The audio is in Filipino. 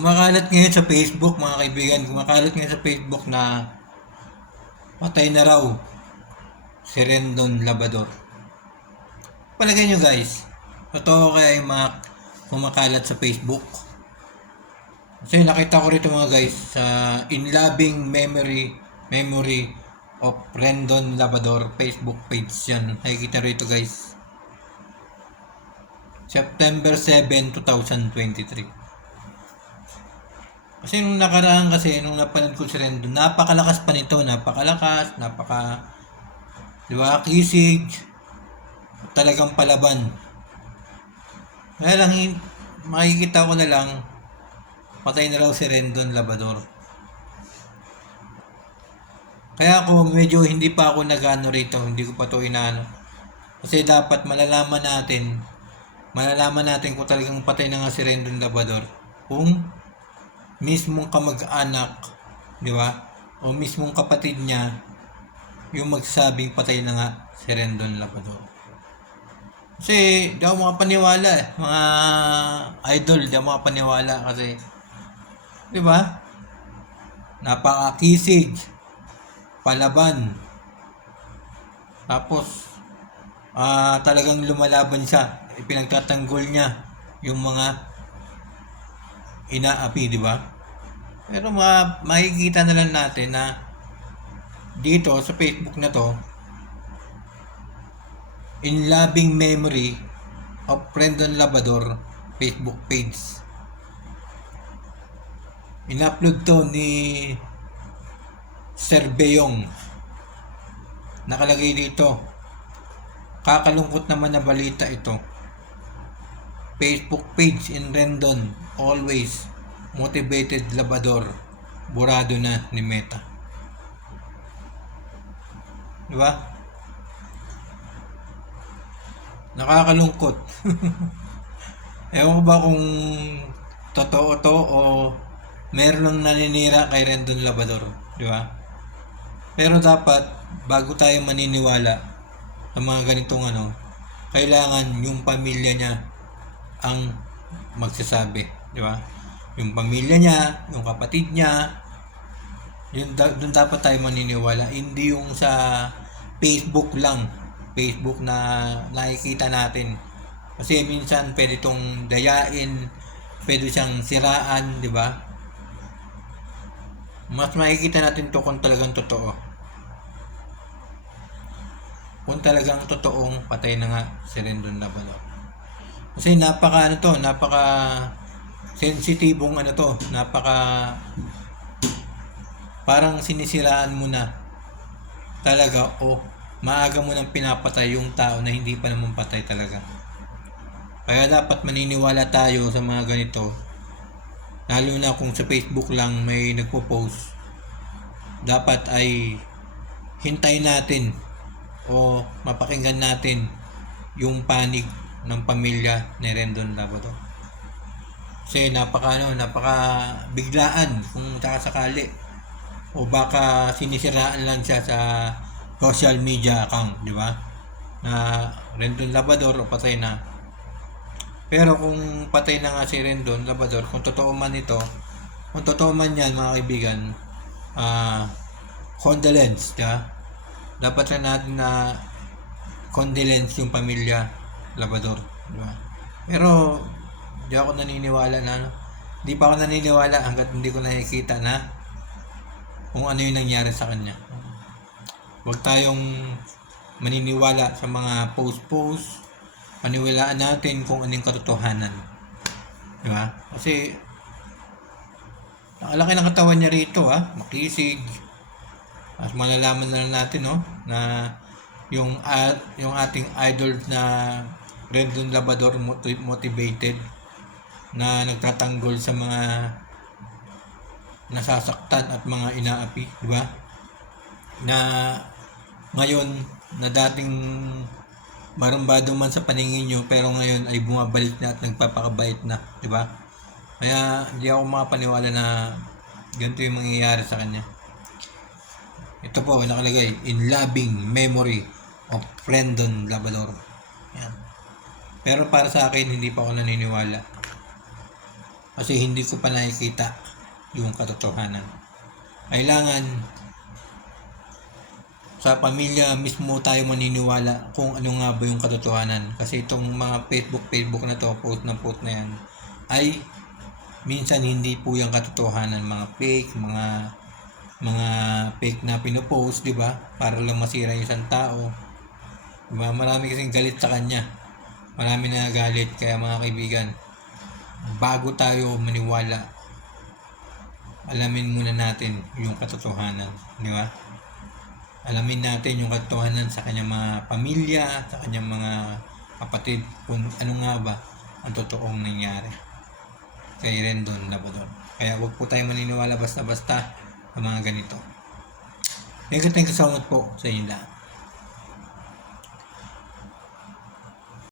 Kumakalat ngayon sa Facebook, mga kaibigan, kumakalat ngayon sa Facebook na patay na raw si Rendon Labador. Palagay nyo guys, totoo kaya yung mga kumakalat sa Facebook? Kasi nakita ko rito mga guys sa In Loving Memory Memory of Rendon Labador Facebook page yan. Nakikita rito guys. September 7, 2023. Kasi nung nakaraan kasi, nung napanood ko si Rendon, napakalakas pa nito, napakalakas, napaka, di ba, kisig, talagang palaban. Kaya lang, makikita ko na lang, patay na raw si Rendon Labador. Kaya ako medyo hindi pa ako nagano rito, hindi ko pa to inaano. Kasi dapat malalaman natin, malalaman natin kung talagang patay na nga si Rendon Labador. Kung mismong kamag-anak, di ba? O mismong kapatid niya, yung magsasabing patay na nga si Rendon Labrador. Kasi di ako makapaniwala eh. Mga idol, di ako makapaniwala kasi di ba? Napakakisig, palaban. Tapos, ah talagang lumalaban siya. Ipinagtatanggol niya yung mga inaapi, di ba? Pero ma makikita na lang natin na dito sa Facebook na to, in loving memory of Brendan Labador Facebook page. In-upload to ni Sir Beyong. Nakalagay dito. Kakalungkot naman na balita ito. Facebook page in Rendon always motivated labador burado na ni Meta. Di ba? Nakakalungkot. Ewan ko ba kung totoo to o meron lang naninira kay Rendon Labador. Di ba? Pero dapat, bago tayo maniniwala sa mga ganitong ano, kailangan yung pamilya niya ang magsasabi, di ba? Yung pamilya niya, yung kapatid niya, yun da- doon dapat tayo maniniwala, hindi yung sa Facebook lang, Facebook na nakikita natin. Kasi minsan pwede itong dayain, pwede siyang siraan, di ba? Mas makikita natin to kung talagang totoo. Kung talagang totoong patay na nga si Rendon Labrador. Kasi napaka ano to, napaka sensitibong ano to, napaka parang sinisiraan mo na talaga o maaga mo nang pinapatay yung tao na hindi pa naman patay talaga. Kaya dapat maniniwala tayo sa mga ganito. Lalo na kung sa Facebook lang may nagpo-post. Dapat ay hintayin natin o mapakinggan natin yung panig ng pamilya ni Rendon Labrador. Kasi napaka ano, napaka biglaan kung sakasakali o baka sinisiraan lang siya sa social media account, di ba? Na Rendon Labrador o patay na. Pero kung patay na nga si Rendon Labrador, kung totoo man ito, kung totoo man yan mga kaibigan, ah condolence, di ba? Dapat na natin na condolence yung pamilya Labrador, di ba? Pero di ako naniniwala na ano. Di pa ako naniniwala hanggat hindi ko nakikita na kung ano yung nangyari sa kanya. Huwag tayong maniniwala sa mga post-post. Paniwalaan natin kung anong katotohanan. Di ba? Kasi nakalaki ng katawan niya rito ha. Makisig. At malalaman na lang natin no na yung ah, yung ating idol na Rendon Labador moti- motivated na nagtatanggol sa mga nasasaktan at mga inaapi, di ba? Na ngayon na dating marumbado man sa paningin nyo pero ngayon ay bumabalik na at nagpapakabait na, di ba? Kaya hindi ako makapaniwala na ganito yung mangyayari sa kanya. Ito po, nakalagay, in loving memory of Brandon Labrador. Yan. Pero para sa akin, hindi pa ako naniniwala. Kasi hindi ko pa nakikita yung katotohanan. Kailangan sa pamilya mismo tayo maniniwala kung ano nga ba yung katotohanan. Kasi itong mga Facebook, Facebook na to, post na post na yan, ay minsan hindi po yung katotohanan. Mga fake, mga mga fake na pinopost, di ba? Para lang masira yung isang tao. Di ba? Marami kasing galit sa kanya. Marami na galit. Kaya mga kaibigan, bago tayo maniwala, alamin muna natin yung katotohanan. Di ba? alamin natin yung katotohanan sa kanyang mga pamilya, sa kanyang mga kapatid, kung ano nga ba ang totoong nangyari kay Rendon Labrador. Kaya huwag po tayo maniniwala basta-basta sa mga ganito. Thank you, thank you so much po sa inyo lahat.